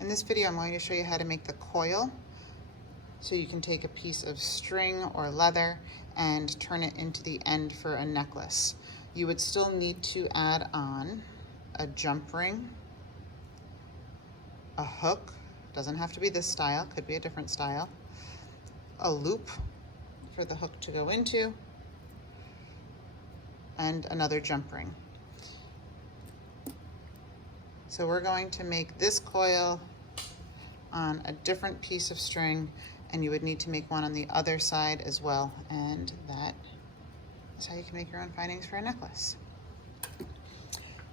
In this video, I'm going to show you how to make the coil. So you can take a piece of string or leather and turn it into the end for a necklace. You would still need to add on a jump ring, a hook, doesn't have to be this style, could be a different style, a loop for the hook to go into, and another jump ring. So we're going to make this coil on a different piece of string, and you would need to make one on the other side as well, and that is how you can make your own findings for a necklace.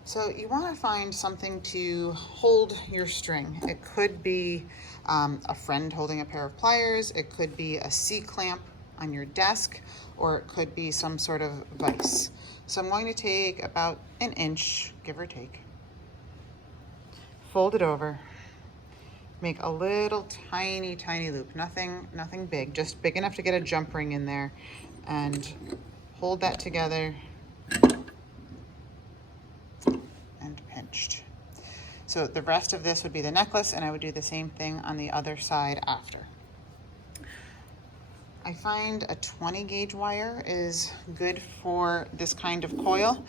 So you want to find something to hold your string. It could be a friend holding a pair of pliers, it could be a C-clamp on your desk, or it could be some sort of vise. So I'm going to take about an inch, give or take, fold it over, make a little tiny loop, nothing big, just big enough to get a jump ring in there, and hold that together and pinched. So the rest of this would be the necklace, and I would do the same thing on the other side after. I find a 20 gauge wire is good for this kind of coil.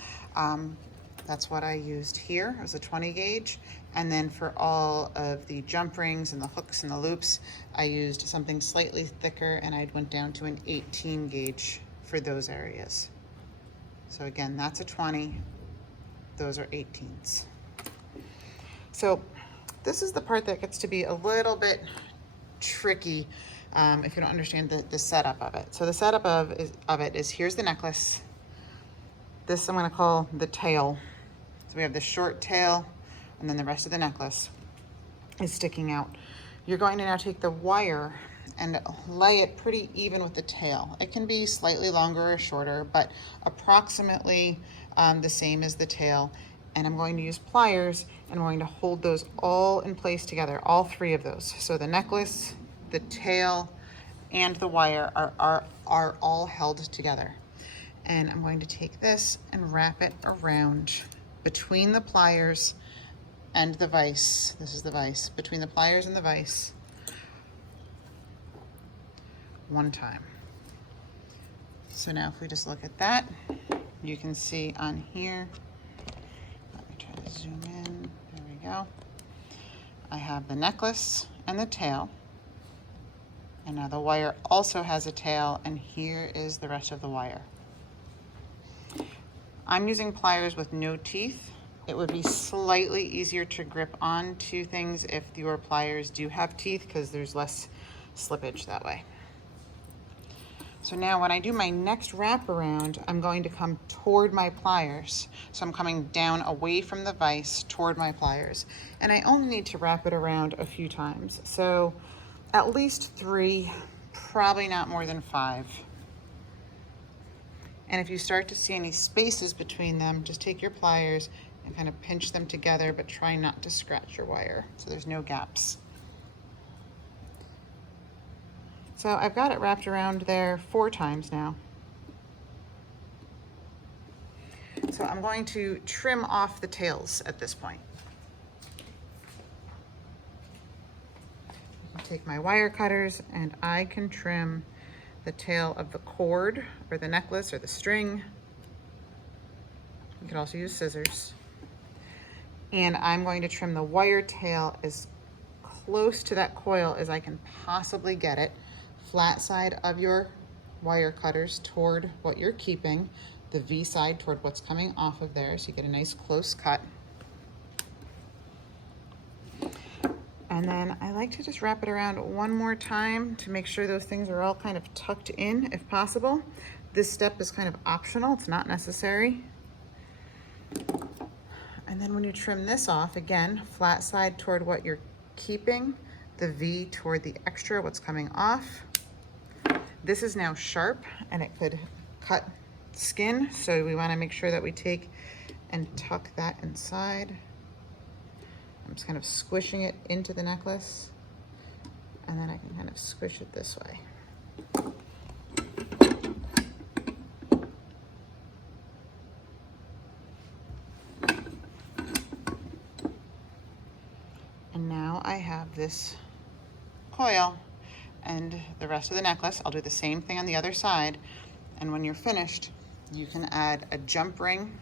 That's what I used here, it was a 20 gauge. And then for all of the jump rings and the hooks and the loops, I used something slightly thicker, and I went down to an 18 gauge for those areas. So again, that's a 20, those are 18s. So this is the part that gets to be a little bit tricky if you don't understand the setup of it. So the setup of it is here's the necklace. This I'm going to call the tail. So we have the short tail, and then the rest of the necklace is sticking out. You're going to now take the wire and lay it pretty even with the tail. It can be slightly longer or shorter, but approximately the same as the tail. And I'm going to use pliers, and I'm going to hold those all in place together, all three of those. So the necklace, the tail, and the wire are all held together. And I'm going to take this and wrap it around between the pliers and the vise. This is the vise, between the pliers and the vise, one time. So now if we just look at that, you can see on here, let me try to zoom in, there we go. I have the necklace and the tail, and now the wire also has a tail, and here is the rest of the wire. I'm using pliers with no teeth. It would be slightly easier to grip onto things if your pliers do have teeth, because there's less slippage that way. So now when I do my next wrap around, I'm going to come toward my pliers. So I'm coming down away from the vise toward my pliers. And I only need to wrap it around a few times. So at least 3, probably not more than 5. And if you start to see any spaces between them, just take your pliers and kind of pinch them together, but try not to scratch your wire so there's no gaps. So I've got it wrapped around there 4 times now. So I'm going to trim off the tails at this point. I can take my wire cutters and I can trim the tail of the cord or the necklace or the string. You could also use scissors. And I'm going to trim the wire tail as close to that coil as I can possibly get it. Flat side of your wire cutters toward what you're keeping, the V side toward what's coming off of there, so you get a nice close cut. And then I like to just wrap it around one more time to make sure those things are all kind of tucked in if possible. This step is kind of optional, it's not necessary. And then when you trim this off, again, flat side toward what you're keeping, the V toward the extra, what's coming off. This is now sharp and it could cut skin, so we want to make sure that we take and tuck that inside. I'm just kind of squishing it into the necklace, and then I can kind of squish it this way. And now I have this coil and the rest of the necklace. I'll do the same thing on the other side. And when you're finished, you can add a jump ring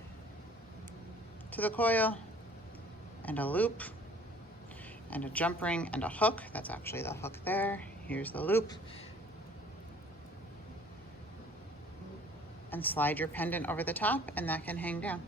to the coil and a loop and a jump ring and a hook. That's actually the hook there. Here's the loop. And slide your pendant over the top and that can hang down.